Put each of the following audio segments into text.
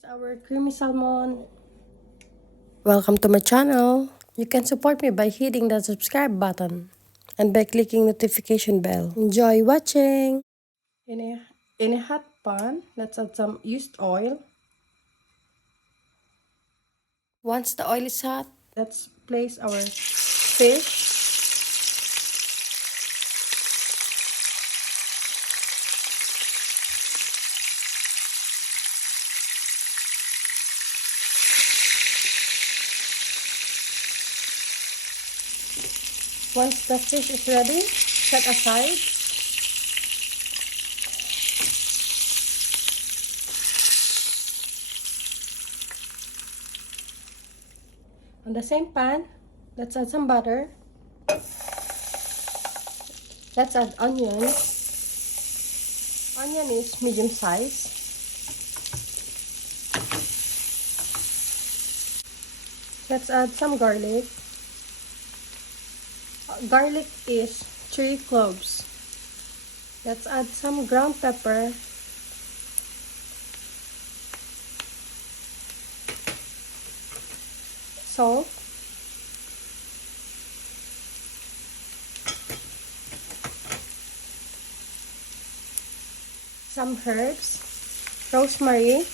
It's our creamy salmon. Welcome to my channel. You can support me by hitting the subscribe button and by clicking notification bell. Enjoy watching! In a hot pan, let's add some used oil. Once the oil is hot, Let's place our fish. Once the fish is ready, set aside. On the same pan, let's add some butter. Let's add onion. Onion is medium size. Let's add some garlic. Garlic is 3 cloves. Let's add some ground pepper. Salt. Some herbs. Rosemary.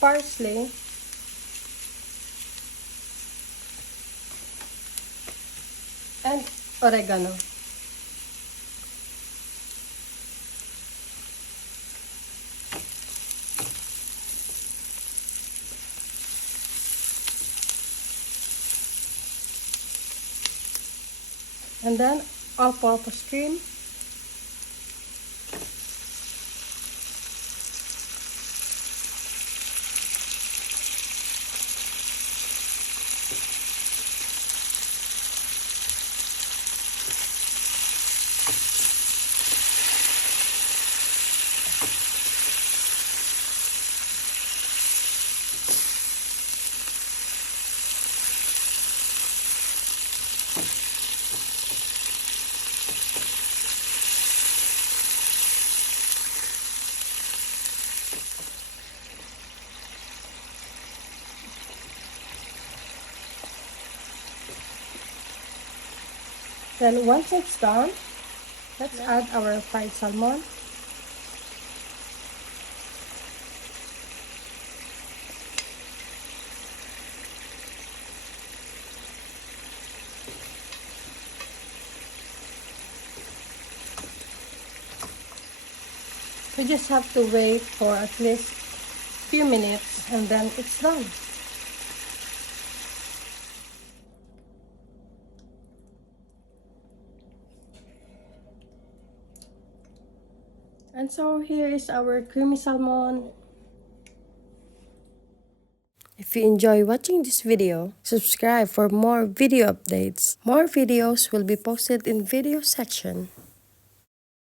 Parsley. And oregano. And then all-purpose cream. Then once it's done, let's add our fried salmon. We just have to wait for at least few minutes and then it's done. And so here is our creamy salmon. if you enjoy watching this video, subscribe for more video updates. More videos will be posted in video section.